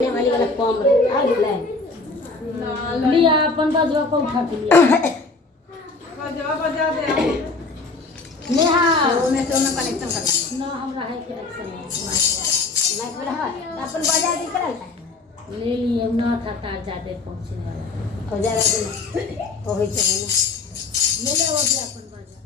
वाली वाला कम आ गेलै लिया अपन बजवा को उठा के लिया बजवा बजा दे नेहा ओने से ओने कनेक्शन करना ना हमरा है कनेक्शन माइक में रहा अपन बजा दी करल ले लिए ना था तार जाते पहुंचने वाला हो जाएगा तो ओ होई छै ना ले ले वो भी अपन बजा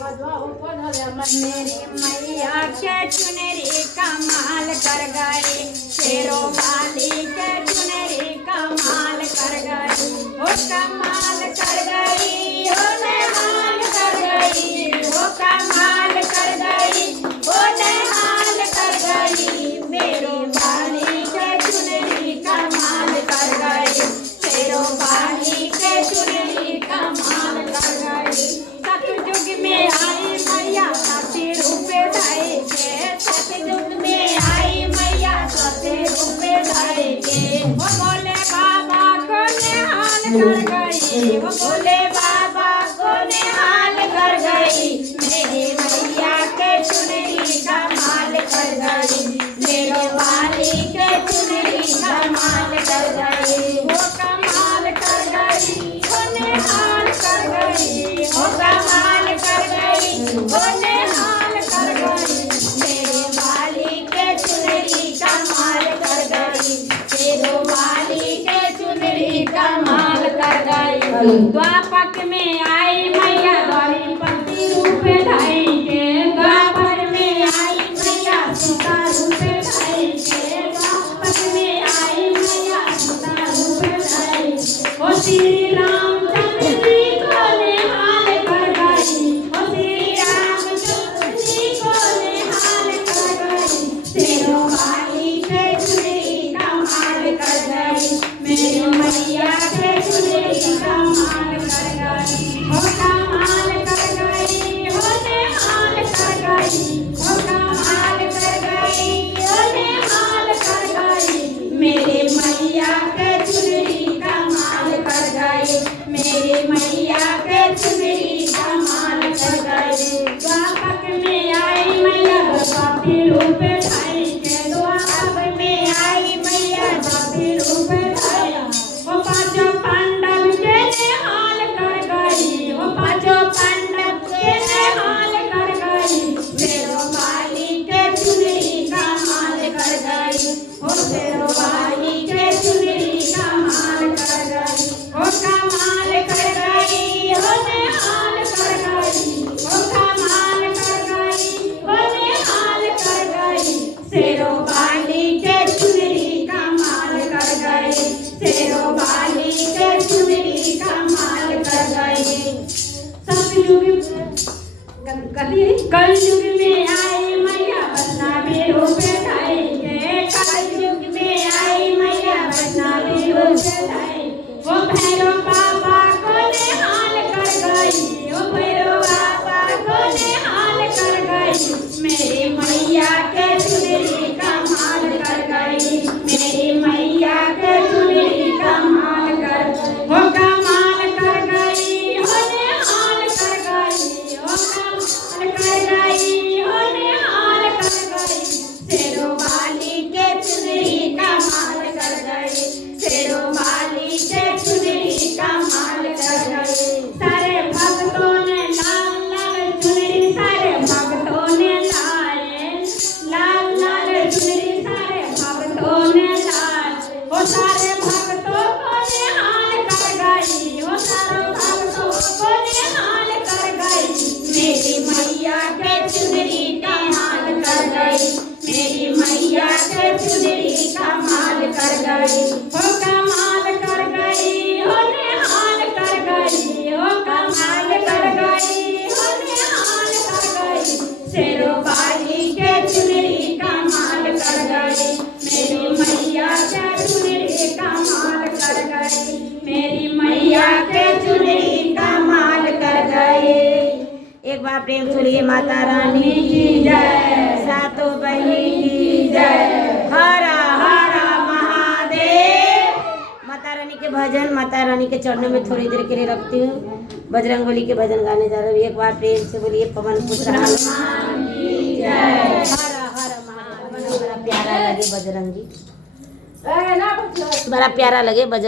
बजवा ऊपर हले मेरी मैया के चुनरी कमाल कर गई शेरो वाली के चुनरी कमाल कर गई ओ कमाल कर गई ओ नेहाल कर गई ओ कमाल कर गई ओ नेहाल कर गई मेरी वाली के चुनरी कमाल कर गई शेरो वाली के चुनरी कमाल कर गई सतयुग में आई मैया सती रूप धाई के सतयुग में आई मैया सती रूप धाई के वो बोले बाबा को निहाल कर गई वो बोले बाबा को निहाल कर गई मेरी मैया के चुनरी कमाल कर गई मेरे वाली के चुनरी कमाल कर गई वो कमाल कर गई वो निहाल कर गई वो कमाल कर गई वो निहाल कर गई मेरे वाली के चुनरी कमाल कर गई तेरे वाली के चुनरी कमाल कर गई द्वापक में आई मैया द्वारिपति रूप धाई के द्वापर में आई मैया सीता रूप धाई के द्वापक में आई मैया सीता रूप धाई ओ श्री रामचंद्र जी को निहाल कर गई ओ श्री रामचंद्र जी को निहाल कर गई तेरो वाली के चुनरी कमाल कर गई मेरी मैया के चुनरी कमाल कर गई ओ कमाल कर गई ओ निहाल कर गई ओ कमाल कर गई ओ निहाल कर गई मेरी मैया के चुनरी कमाल कर गई मेरी मैया के चुनरी कमाल कर गई द्वापक में आई मैया द्वापी रूप धाई के द्वापक में आई मैया द्वापी रूप धाई वो पांचों पांडव के निहाल कर गई वो पांचों पांडव के निहाल कर गई मेरो वाली के चुनरी कमाल कर गई ओ मेरो वाली के चुनरी कमाल कर गई ओ कमाल कर गई ओ निहाल कर गई ओ कमाल कर गई ओ निहाल कर गई शेरो वाली के चुनरी कमाल कर गई शेरो वाली के चुनरी कमाल कर गई सतयुग कलयुग में आई मैया वैष्णवी रूप धाई के कलयुग में आई मैया वैष्णवी रूप धाई वो भैरव बाबा को निहाल कर गई वो भैरव बाबा को निहाल कर गई मेरी मैया के चुनरी कमाल कर गई मेरी मैया के चुनरी कमाल कर वो कमाल कर गई वो निहाल कर गई वो कमाल कर गई वो निहाल कर गई शेरो वाली के चुनरी कमाल कर गई शेरो वाली के चुनरी कमाल कर गई सारे भक्तों ने लाल लाल चुनरी सारे भक्तों ने लाए लाल लाल चुनरी सारे भक्तों ने लाए वो सारे भक्तों को निहाल कर गई वो सारे भक्तों को निहाल कर गई मेरी मैया के चुनरी कमाल कर गई मेरी मैया के चुनरी कमाल कर गई ओ कमाल कर गई ओ निहाल कर गई ओ कमाल कर गई ओ निहाल कर गई शेरो वाली के चुनरी कमाल कर गई मेरी मैया के चुनरी कमाल कर गई मेरी मैया के चुनरी कमाल कर गई एक बार प्रेम सुनिए माता रानी की जय सातों बहनी की जय हर हर महादेव माता रानी के भजन माता रानी के चरणों में थोड़ी देर के लिए रखती हूँ बजरंगबली के भजन गाने जा रही हूँ एक बार प्रेम से बोलिए पवन पुत्र हनुमान की जय हर हर प्यारा लगे बजरंगी, बड़ा प्यारा लगे बजरंगी।